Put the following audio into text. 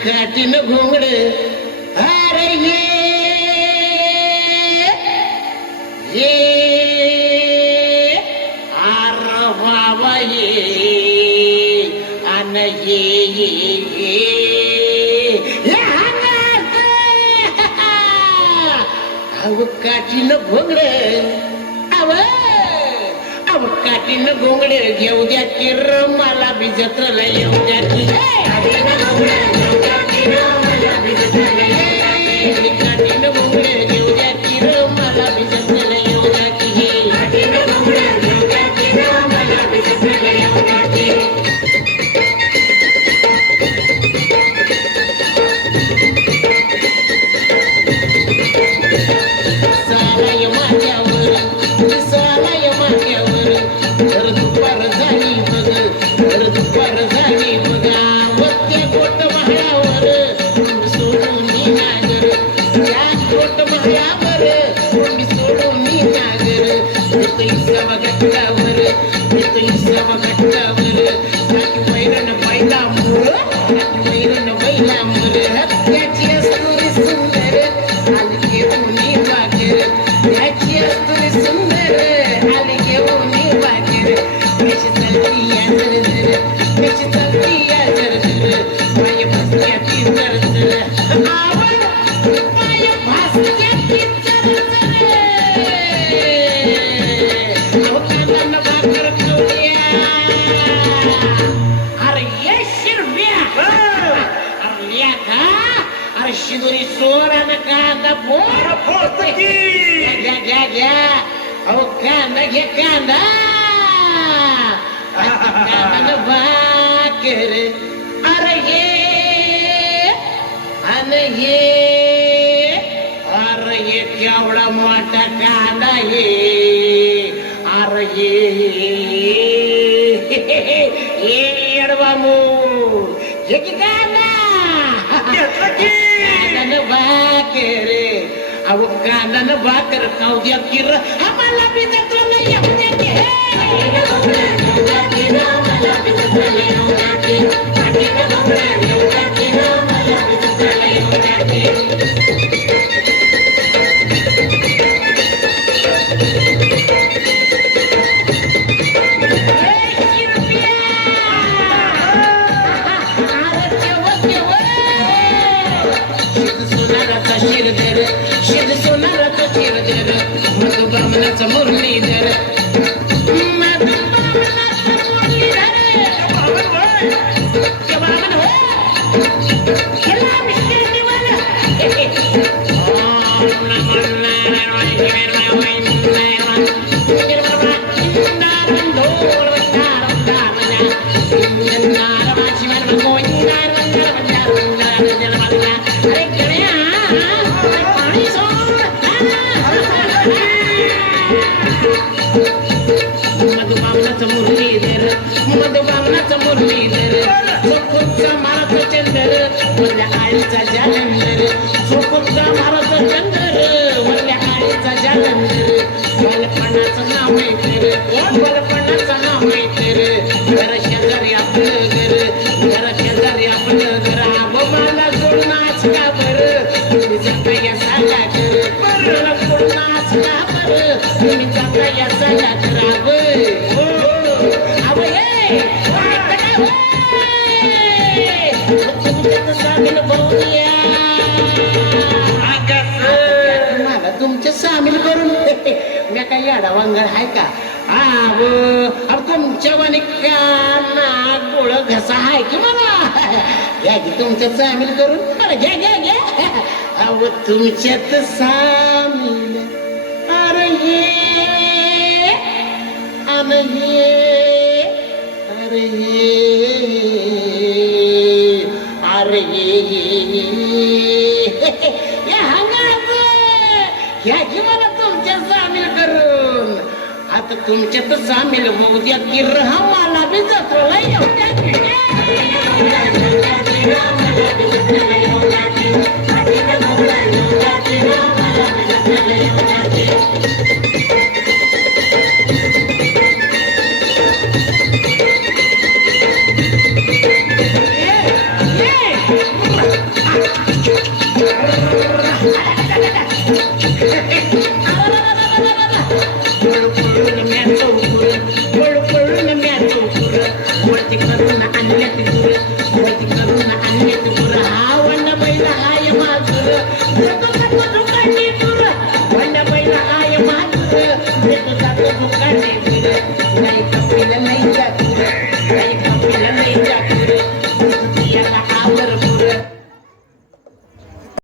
काटीन घोंगड अरे ये आर बाबा ये अन ये अव काटीन घोंगड अव काटीन घोंगड घेऊ द्या की र मला बी जत्रला येऊ द्या की काटीन घोंगड घेऊ द्या की र मला बी जत्रला येऊ द्या की सालाय माझ्यावर सालाय माझ्यावर घर दुपार झाली बघ घर दुपार झाली बघा वत्ते गोट महाळावर सोडून मी नागर त्या गोट महाळावर मी सोडून मी नागर येतो सवा गट्टावर येतो सवा गट्टावर त्याची वैरण बैला मुळ त्याची वैरण बैला मुळ त्याची असुरी सुंदर आली घेऊन मी वागर त्याची असुरी सुंदर आली घेऊन मी वागर कशी चालती या जर कशी चालती या जर पाय भासत्याची जर आवड पाय भासत्याची जर अवकाशानं भाकर खाऊया अरे ये शिरप्या अरे या का अरे शिदोरी सोरानं कांदा फोड घ्या घ्या अहो कांदा घे कांदा कांदा भाकर अरे ये अरे ये केवढा मोठा कांदा ये अरे ये एडवा मूळ हे की कांदा कांदानं भाकर अहो कांदानं भाकर खाऊ द्या की र आम्हाला बी जत्रेला येऊ द्या की शिद सोनाराचा शिर दर मग बामणाचा मुरली दर मधुबामणाचं मुरलीधर चोखोचा माराचा चंदर वरल्या आईचा जालंधर चोखोचा माराचा चंदर वरल्या आईचा जालंधर बालपणाचं नाव माहिती बालपणाचं नाव माहिती घरा शेजारी आपलं घरा शेजारी आपलं घर आबो मला सोडून नाच का बरं तुम्ही जाता या साला कर मला सोडून नाच का बरं तुम्ही जाता या साला कर मला तुमच्या सामील करून मी काही याडा वांगड आहे का अहो तुमच्या वाणी काना गोळ घसा आहे की मला घ्या की तुमच्यात सामील करून अरे घ्या घ्या घ्या अहो तुमच्यात सामील अरे ये अरे या हंगात घ्या की मला तुमच्या सामील करून आता तुमच्यात सामील होऊ द्या की रहा मला बी जत्रेला येऊ द्या नगर येऊ